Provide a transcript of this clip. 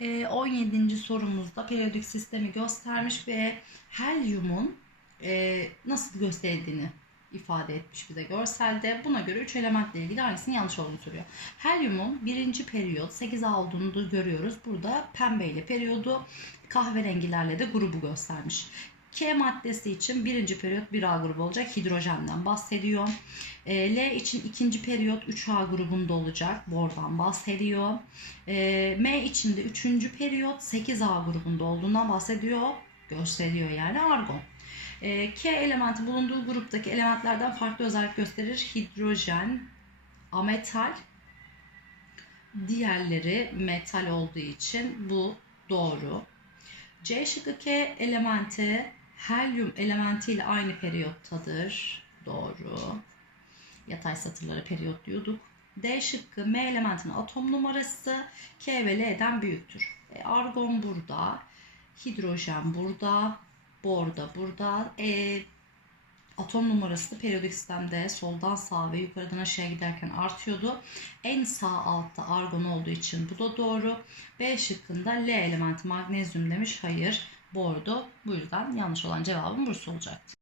Ee, 17. sorumuzda periyodik sistemi göstermiş ve helyumun e, nasıl gösterildiğini ifade etmiş bize görselde. Buna göre 3 elementle ilgili hangisinin yanlış olduğunu soruyor. Helyumun birinci periyot 8A olduğunu da görüyoruz. Burada pembeyle periyodu kahverengilerle de grubu göstermiş. K maddesi için birinci periyot 1A grubu olacak. Hidrojenden bahsediyor. E, L için ikinci periyot 3A grubunda olacak. Bordan bahsediyor. E, M için de üçüncü periyot 8A grubunda olduğundan bahsediyor. Gösteriyor yani argon. E, K elementi bulunduğu gruptaki elementlerden farklı özellik gösterir. Hidrojen, ametal, diğerleri metal olduğu için bu doğru. C şıkkı K elementi helyum elementiyle aynı periyottadır. Doğru. Yatay satırlara periyot diyorduk. D şıkkı M elementinin atom numarası K ve L'den büyüktür. E, argon burada. Hidrojen burada. Bor da burada. E, atom numarası da periyodik sistemde soldan sağa ve yukarıdan aşağıya giderken artıyordu. En sağ altta argon olduğu için bu da doğru. B şıkkında L elementi magnezyum demiş. Hayır. Bordo. Bu yüzden yanlış olan cevabım burası olacaktı.